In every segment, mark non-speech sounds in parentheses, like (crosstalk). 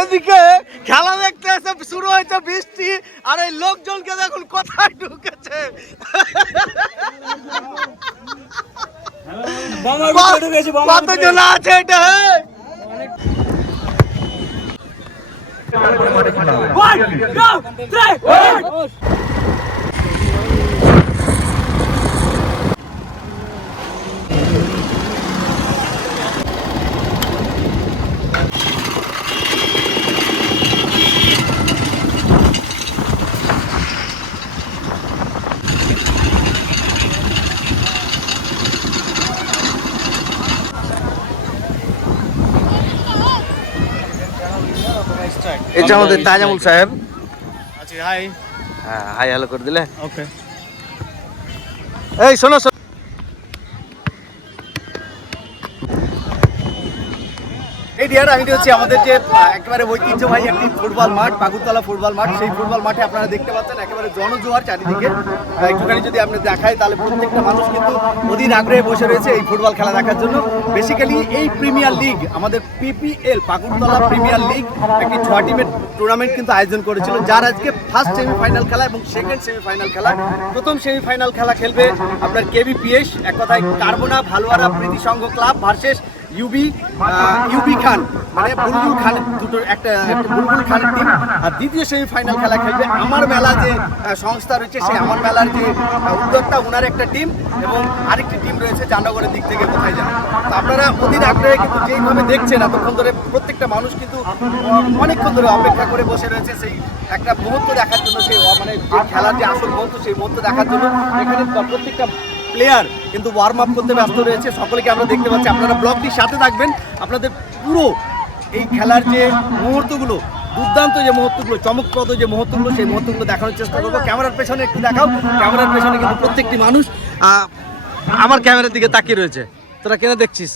এদিকে খেলা দেখতে এসে শুরু হয়েছে বৃষ্টি আর এই লোকজনকে দেখুন কোথায় ঢুকেছে। কতজন আছে এটা হে? এটা আমাদের তাজামুল সাহেব। আচ্ছা হাই হ্যাঁ হাই হ্যালো করে দিলে। ওকে এই শোনো। ডিয়ার আমি হচ্ছে আমাদের যে একেবারে ঐতিহ্যবাহী একটি ফুটবল মাঠ পাকুরতলা ফুটবল মাঠ। সেই ফুটবল মাঠে আপনারা দেখতে পাচ্ছেন একেবারে জনজোয়ার চারিদিকে। একটুখানি যদি আপনি দেখায় তাহলে প্রত্যেকটা মানুষ কিন্তু অধীর আগ্রহে বসে রয়েছে এই ফুটবল খেলা দেখার জন্য। বেসিক্যালি এই প্রিমিয়ার লিগ আমাদের পিপিএল পাকুরতলা প্রিমিয়ার লিগ একটি ছয় টিমের টুর্নামেন্ট কিন্তু আয়োজন করেছিল, যার আজকে ফার্স্ট সেমিফাইনাল খেলা এবং সেকেন্ড সেমিফাইনাল খেলা। প্রথম সেমিফাইনাল খেলা খেলবে আপনার কেবিপিএস এক কথায় Karbona, Bhaloara Priti Sangha club versus UB UB Khan মানে বুলবুল খান দুটোর একটা বুলবুল খানের টিম আর দ্বিতীয় সেমিফাইনাল খেলা খেলবে আমার মেলা যে সংস্থা রয়েছে, সেই আমার মেলার যে উদ্যোক্তা ওনার একটা টিম এবং আরেকটি টিম রয়েছে জানগরের দিক থেকে কোথায় যান তো আপনারা অধীর আগ্রহে কিন্তু যেইভাবে দেখছেন, এতক্ষণ ধরে প্রত্যেকটা মানুষ কিন্তু অনেকক্ষণ ধরে অপেক্ষা করে বসে রয়েছে সেই একটা মুহূর্ত দেখার জন্য, সেই মানে খেলার যে আসল মুহূর্ত, সেই মুহূর্ত দেখার জন্য এখানে প্রত্যেকটা প্লেয়ার কিন্তু ওয়ার্ম আপ করতে ব্যস্ত রয়েছে। সকলকে আমরা দেখতে পাচ্ছি। আপনারা ব্লগটির সাথে থাকবেন। আপনাদের পুরো এই খেলার যে মুহূর্তগুলো, দুর্দান্ত যে মুহূর্তগুলো, চমকপ্রদ যে মুহূর্তগুলো, সেই মুহূর্তগুলো দেখানোর চেষ্টা করব। ক্যামেরার পেছনে একটু দেখাও। ক্যামেরার পেছনে কিন্তু প্রত্যেকটি মানুষ আমার ক্যামেরার দিকে তাকিয়ে রয়েছে। তোরা কেন দেখছিস?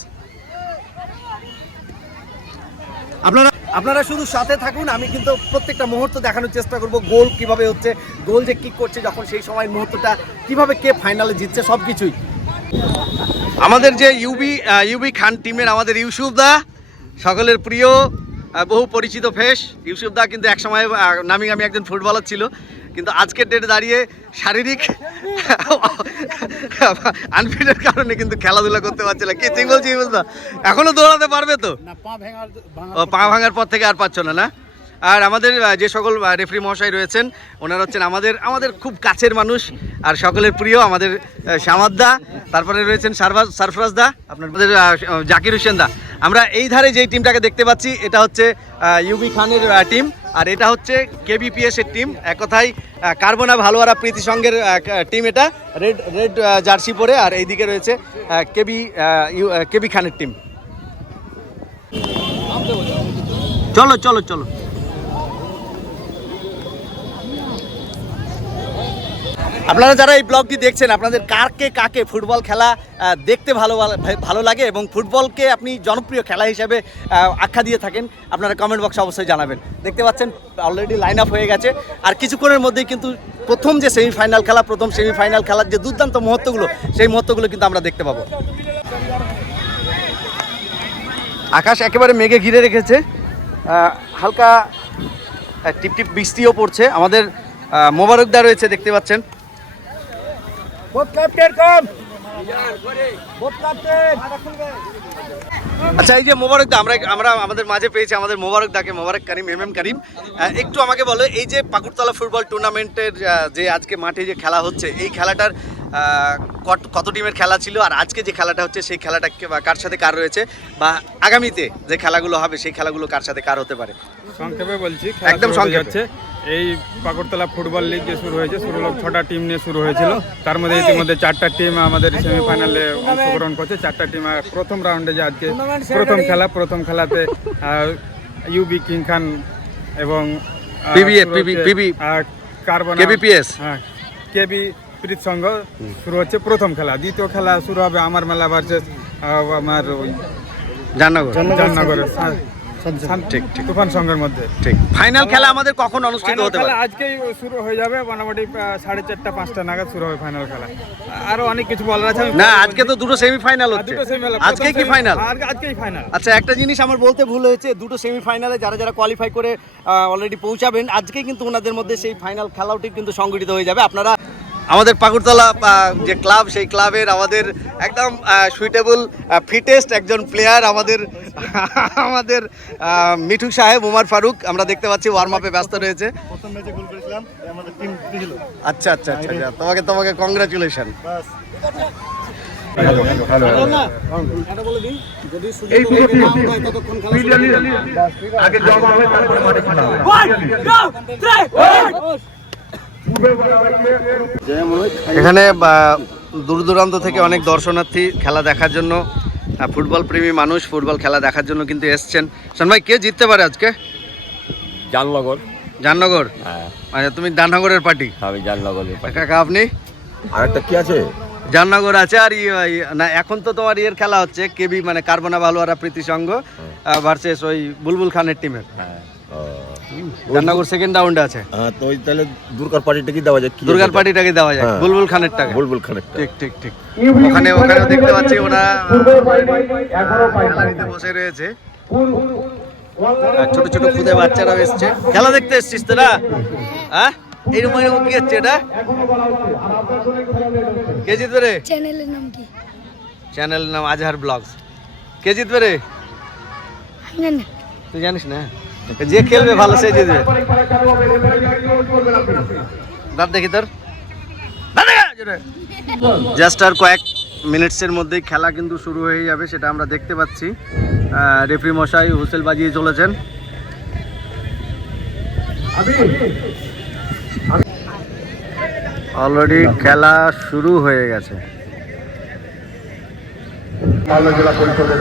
আপনারা আপনারা শুধু সাথে থাকুন, আমি কিন্তু প্রত্যেকটা মুহূর্ত দেখানোর চেষ্টা করব গোল কীভাবে হচ্ছে, গোল যে কিক করছে যখন সেই সময় মুহূর্তটা কীভাবে কে ফাইনালে জিতছে সব কিছুই আমাদের যে ইউবি ইউবি খান টিমের আমাদের ইউসুফ দা, সকলের প্রিয় বহু পরিচিত ফেস ইউসুফ দা কিন্তু একসময় নামি আমি একজন ফুটবলার ছিল। কিন্তু আজকের ডেটে দাঁড়িয়ে শারীরিক আনফিটের কারণে কিন্তু খেলাধুলা করতে পারছে না। কে চিং বলছি এখনও দৌড়াতে পারবে তো? পা ভাঙার পর থেকে আর পাচ্ছ না না? আর আমাদের যে সকল রেফারি মহাশয় রয়েছেন, ওনারা হচ্ছেন আমাদের আমাদের খুব কাছের মানুষ, আর সকলের প্রিয় আমাদের শ্যামাদ তারপরে রয়েছেন সারফাজ সারফরাজ দা, আপনার জাকির হোসেন দা। আমরা এই ধারে যেই টিমটাকে দেখতে পাচ্ছি, এটা হচ্ছে ইউবি খানের টিম আর এটা হচ্ছে কেবিপিএস এর টিম এক কথায় কার্বনা ভালোয়ারা প্রীতি টিম এটা। রেড রেড জার্সি পরে, আর এইদিকে রয়েছে কেবি কেবি খানের টিম চলো চলো চলো। আপনারা যারা এই ব্লগটি দেখছেন আপনাদের কারকে কাকে ফুটবল খেলা দেখতে ভালো ভালো লাগে এবং ফুটবলকে আপনি জনপ্রিয় খেলা হিসেবে আখ্যা দিয়ে থাকেন আপনারা কমেন্ট বক্সে অবশ্যই জানাবেন। দেখতে পাচ্ছেন অলরেডি লাইন আপ হয়ে গেছে। আর কিছুক্ষণের মধ্যেই কিন্তু প্রথম যে সেমিফাইনাল খেলা প্রথম সেমিফাইনাল খেলার যে দুর্দান্ত মুহূর্তগুলো সেই মুহূর্তগুলো কিন্তু আমরা দেখতে পাবো। আকাশ একেবারে মেঘে ঘিরে রেখেছে। হালকা আহ, টিপ টিপ বৃষ্টিও পড়ছে। আমাদের মোবারকদা রয়েছে দেখতে পাচ্ছেন। আচ্ছা এই যে মোবারক দা আমরা আমরা আমাদের মাঝে পেয়েছি আমাদের মোবারক দাকে মোবারক করিম এম এম করিম। একটু আমাকে বলো এই যে পাকুড়তলা ফুটবল টুর্নামেন্টের যে আজকে মাঠে যে খেলা হচ্ছে এই খেলাটার কত- কত টিমের খেলা ছিল আর আজকে যে খেলাটা হচ্ছে সেই খেলাটা কার সাথে কার রয়েছে? বা আগামীতে যে খেলাগুলো হবে সেই খেলাগুলো কার সাথে কার হতে পারে? সংক্ষেপে বলছি একদম সংক্ষেপে। এই পাকড়তলা ফুটবল লিগ যে শুরু হয়েছে শুরু হলো ছটা টিম নিয়ে শুরু হয়েছিল। তার মধ্যে ইতিমধ্যে চারটা টিম আমাদের সেমিফাইনালে অংশগ্রহণ করছে। চারটা টিম প্রথম রাউন্ডে যে আজকে প্রথম খেলা প্রথম খেলাতে ইউবি কিং খান এবং কার্বনা KBPS হ্যাঁ কেবি প্রীত সংঘ শুরু হচ্ছে প্রথম খেলা। দ্বিতীয় খেলা শুরু হবে আমার মেলা ভার্সেস আমার ওই জাননগর জামনগরের ঠিক, ঠিক। তুফান সঙ্গের মধ্যে। ঠিক। ফাইনাল খেলা আমাদের কখন অনুষ্ঠিত হতে পারে? আজকেই শুরু হয়ে যাবে মোটামুটি সাড়ে চারটা পাঁচটা নাগাদ শুরু হবে ফাইনাল খেলা। আরও অনেক কিছু বলার আছে না আজকে তো দুটো সেমিফাইনাল হচ্ছে। আজকে কি ফাইনাল আজকেই ফাইনাল আচ্ছা একটা জিনিস আমার বলতে ভুল হয়েছে দুটো সেমিফাইনালে যারা যারা কোয়ালিফাই করে অলরেডি পৌঁছাবেন আজকে কিন্তু ওনাদের মধ্যে সেই ফাইনাল খেলাওটি কিন্তু সংগঠিত হয়ে যাবে। আপনারা আমাদের পাকুড়তলা আহ, যে ক্লাব সেই ক্লাবের আমাদের একদম সুইটেবল ফিটেস্ট একজন প্লেয়ার আমাদের (laughs) আমাদের মিঠু সাহেব উমার ফারুক। আমরা দেখতে পাচ্ছি ওয়ার্ম আপে ব্যস্ত রয়েছে। প্রথম ম্যাচে গোল করেছিলাম আমাদের টিম ছিল আচ্ছা আচ্ছা আচ্ছা আচ্ছা। তোমাকে তোমাকে কংগ্রাচুলেশন বাস। এখানে দূর দূরান্ত থেকে অনেক দর্শনার্থী খেলা দেখার জন্য ফুটবল প্রেমী মানুষ ফুটবল খেলা দেখার জন্য কিন্তু এসছেন। শোন ভাই কে জিততে পারে আজকে? জালনগর জাননগর হ্যাঁ। মানে তুমি জাননগরের পার্টি? আমি জালনগরের পাশে কাকা আপনি? আর একটা কি আছে? জাননগর আছে আর ই- ই- না এখন তো তোমার ইয়ের খেলা হচ্ছে কেবি মানে কার্বনা ভালোয়ারা প্রীতি সংঘ ভার্সেস ওই বুলবুল খানের টিমের হ্যাঁ সেকেন্ড রাউন্ডে আছে। তো ওই তাহলে দুর্গার পার্টিটা কি দেওয়া যায়? কি দুর্গার পার্টিটাকে দেওয়া যায়? হ্যাঁ। বুলবুল খানের টাকা বুলবুল খানেরটা। ঠিক ঠিক ঠিক। ওখানে ওখানে দেখতে পাচ্ছি ওরা গ্যালারিতে বসে রয়েছে। ছোট ছোট খুদে বাচ্চারাও এসছে। খেলা দেখতে এসছিস তোরা হ্যাঁ? এইরকম এরকম কি হচ্ছে এটা? কে জিতবে রে? চ্যানেলের নাম কি? চ্যানেল নাম আজহার ব্লগস। কে জিতবে রে? তুই জানিস না? যে খেলবে ভালো সে জিতবে। দাঁত দেখি তোর। জাস্ট আর কয়েক মিনিটসের মধ্যেই খেলা কিন্তু শুরু হয়ে যাবে সেটা আমরা দেখতে পাচ্ছি। রেফরি মশাই হুসেল বাজিয়ে চলেছেন। অলরেডি খেলা শুরু হয়ে গেছে। জেলা পরিষদের।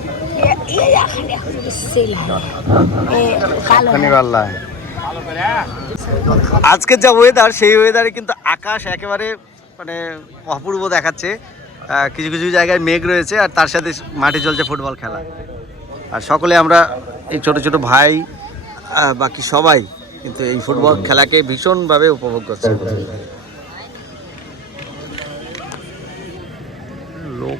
আজকের যা ওয়েদার সেই ওয়েদারে কিন্তু আকাশ একেবারে মানে অপূর্ব দেখাচ্ছে। কিছু কিছু জায়গায় মেঘ রয়েছে আর তার সাথে মাঠে চলছে ফুটবল খেলা। আর সকলে আমরা এই ছোট ছোট ভাই বাকি সবাই কিন্তু এই ফুটবল খেলাকে ভীষণভাবে উপভোগ করছে। লোক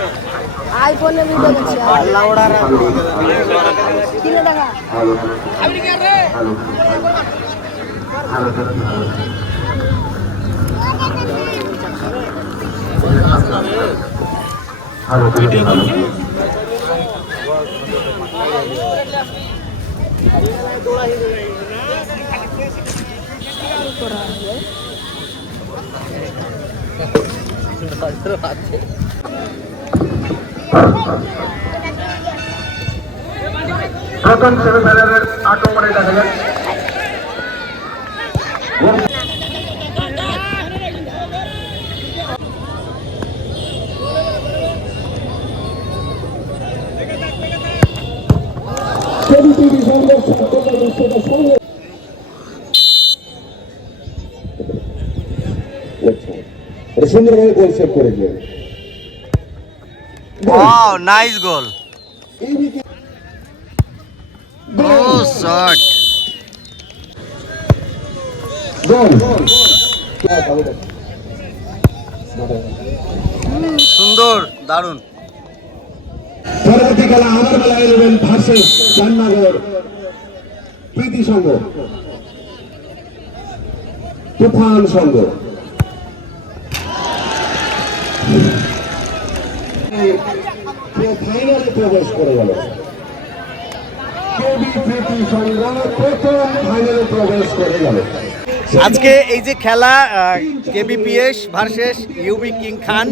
দেখা যাক আক্রমণ এগিয়ে নিয়ে যান। হ্যালো আইফোনে ভিডিও দেখছি কিনে টাকা প্রথম সেমিফাইনালের আক্রমণে দেখা যাক সুন্দরভাবে গোল সেভ করে দিলেন। নাইস গোল ও শট গোল সুন্দর, দারুণ. পরবর্তী খেলা আমার ইলেভেন ভার্সেস জামনগর প্রীতি সংঘ। তুফান সংঘ ফাইনালে প্রবেশ করে গেল। প্রথম ফাইনালে প্রবেশ করে গেল। আজকে এই যে খেলা KBPS versus UB king Khan,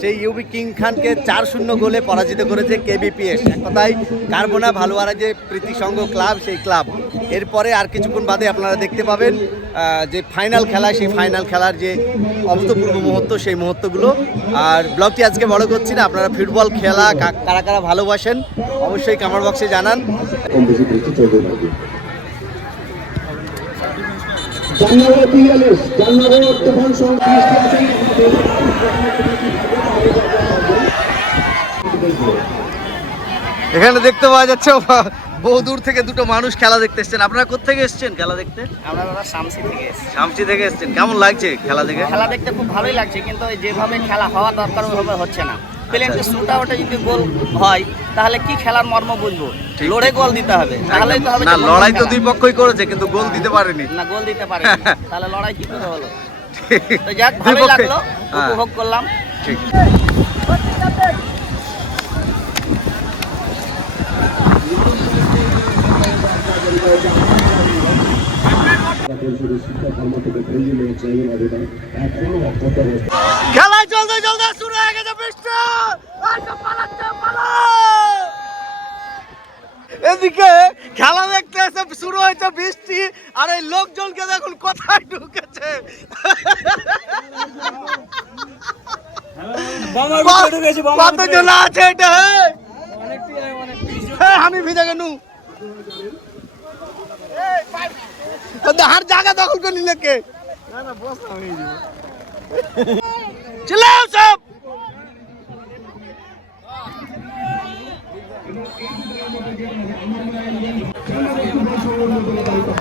সেই ইউবি কিং খানকে চার শূন্য গোলে পরাজিত করেছে কেবিপিএস। এক কথায়, কার্বোনা ভালোয়ারা যে প্রীতি সংঘ ক্লাব, সেই ক্লাব। এরপরে আর কিছুক্ষণ বাদে আপনারা দেখতে পাবেন যে ফাইনাল খেলা, সেই ফাইনাল খেলার যে অভূতপূর্ব মুহূর্ত, সেই মুহূর্তগুলো। আর ব্লগটি আজকে বড় করছি না, আপনারা ফুটবল খেলা কারা কারা ভালোবাসেন, অবশ্যই কামার বক্সে জানান। বিয়াল্লিশ আছেন এখানে দেখতে পাওয়া যাচ্ছে বহু দূর থেকে দুটো মানুষ খেলা দেখতে এসছেন। আপনারা কোথেকে এসছেন খেলা দেখতে? আমরা দাদা শামসি থেকে এসেছি। শামসি থেকে এসছেন। কেমন লাগছে খেলা দেখে? খেলা দেখতে খুব ভালোই লাগছে কিন্তু যেভাবে খেলা হওয়া দরকার ওইভাবে হচ্ছে না। প্লেনটি শুট আউটে যদি গোল হয় তাহলে কি খেলার মর্ম বুঝব? লড়ে গোল দিতে হবে তাহলেই তো হবে না লড়াই তো খেলা। দুই পক্ষই করেছে কিন্তু গোল দিতে পারেনি। না গোল দিতে পারে (laughs) তাহলে লড়াই কি করে হলো? তো যাক পক্ষে- লাগল হ্যাঁ, উপভোগ করলাম। ঠিক। শিক্ষা কর্ম থেকে ফেরিয়ে নিয়েছে আবেদন এখনও অক্ষত অবস্থা খেলা চলতে চলতে শুরু হয়ে গেছে বৃষ্টি আর সব পালাচ্ছে, পালাও! এদিকে খেলা দেখতে এসে শুরু হয়েছে বৃষ্টি আর এই লোকজনকে দেখুন কোথায় ঢুকেছে। কতজন আছে এটা হ্যাঁ? আমি ভিজে গেনু হার জায়গা দখল করে নিলে কে? চিল্লাও সব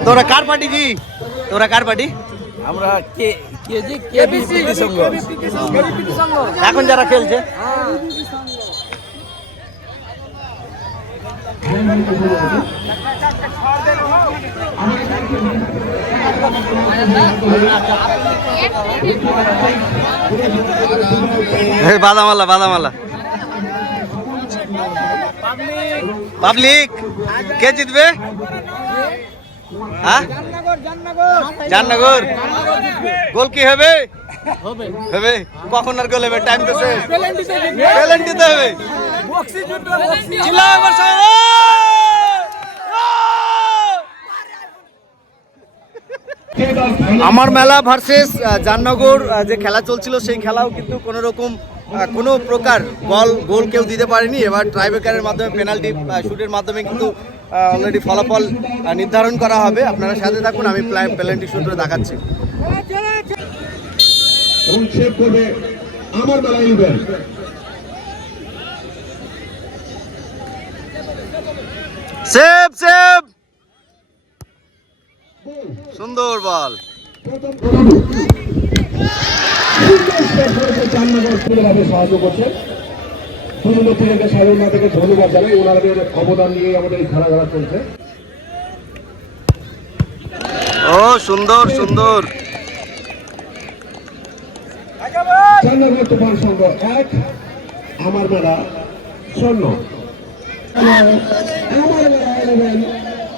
তোরা কার পার্টি জি? তোরা কার পার্টি আমরা কে কে জি? কেবিসি সংঘ। এখন যারা খেলছে? বাদামালা বাদামালা। পাবলিক কে জিতবে? জাননগর গোল কি হবে? হবে। কখন আর গোল হবে? টাইম হবে। সবাই। আমার মেলা ভার্সেস জাননগর যে খেলা চলছিল সেই খেলাও কিন্তু কোনো রকম কোনো প্রকার বল গোল কেউ দিতে পারেনি। এবার ট্রাইবেকারের মাধ্যমে পেনাল্টি শুটের মাধ্যমে কিন্তু অলরেডি ফলাফল নির্ধারণ করা হবে। আপনারা সাথে থাকুন আমি শুট করে দেখাচ্ছি। আমার সেভ সেভ! সুন্দর বল। সাহায্য করছেন থেকে ধন্যবাদ জানাই। ওনাদের অবদান নিয়ে আমাদের এই খেলাধুলা চলছে। ও সুন্দর সুন্দর। তুফান সংঘ এক আমার মেলা শূন্য আমার মেলা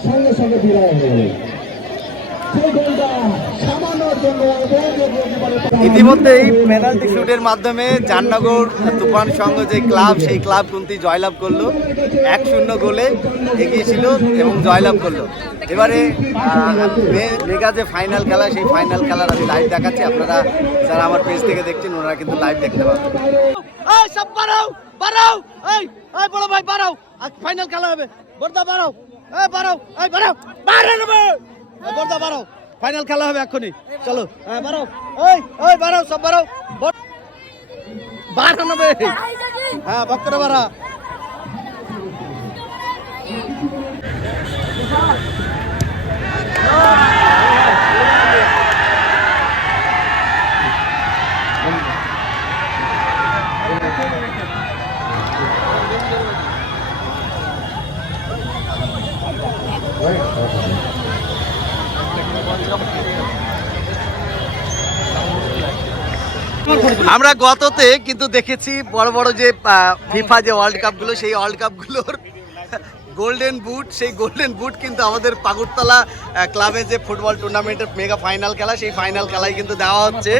সঙ্গে সঙ্গে বিদায় হয়ে গেল সেই গোলটা ইতিমধ্যেই পেনাল্টি শুটের মাধ্যমে জাননগর তুফান সংঘ যে ক্লাব, সেই ক্লাব কিন্তু জয়লাভ করল। এক শূন্য গোলে এগিয়ে ছিল এবং জয়লাভ করল। এবারে মেগা যে ফাইনাল খেলা, সেই ফাইনাল খেলার আমি লাইভ দেখাচ্ছি। আপনারা যারা আমার পেজ থেকে দেখছেন, ওনারা কিন্তু লাইভ দেখতে পাবেন। এই এই এই খেলা হবে। বর্দা বাড়াও, এই বাড়াও এই বাড়াও। বাড়া বর্দা বাড়াও। ফাইনাল খেলা হবে এখনই চলো হ্যাঁ বাড়াও। ওই সব বাড়াও। বড়- বাড়া নেবে হ্যাঁ বক্করে আমরা গততে কিন্তু দেখেছি বড় বড় যে ফিফা যে ওয়ার্ল্ড কাপগুলো সেই ওয়ার্ল্ড কাপগুলোর গোল্ডেন বুট সেই গোল্ডেন বুট কিন্তু আমাদের পাগুরতলা ক্লাবে যে ফুটবল টুর্নামেন্টের মেগা ফাইনাল খেলা, সেই ফাইনাল খেলায় কিন্তু দেওয়া হচ্ছে।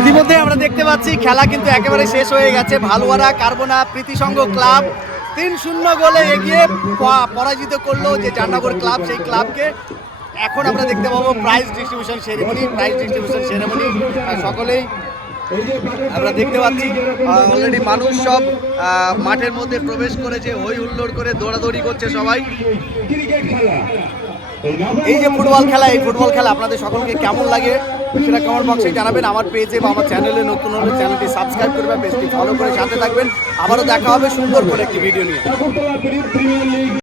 ইতিমধ্যে আমরা দেখতে পাচ্ছি, খেলা কিন্তু একেবারে শেষ হয়ে গেছে। ভালোয়ারা কার্বনা, প্রীতিসংঘ ক্লাব তিন শূন্য গোলে এগিয়ে পরাজিত করল যে জান্নাগর ক্লাব সেই ক্লাবকে এখন আমরা দেখতে পাবো prize distribution ceremony prize distribution ceremony সকলেই আমরা দেখতে পাচ্ছি অলরেডি মানুষ সব মাঠের মধ্যে প্রবেশ করেছে হই হুল্লোড় করে দৌড়াদৌড়ি করছে সবাই। এই যে ফুটবল খেলা, এই ফুটবল খেলা আপনাদের সকলকে কেমন লাগে সেটা কমেন্ট বক্সে জানাবেন। আমার পেজে বা আমার চ্যানেলে নতুন হলে চ্যানেলটি সাবস্ক্রাইব করবেন পেজটি ফলো করে সাথে থাকবেন। আবারও দেখা হবে সুন্দর করে একটি ভিডিও নিয়ে।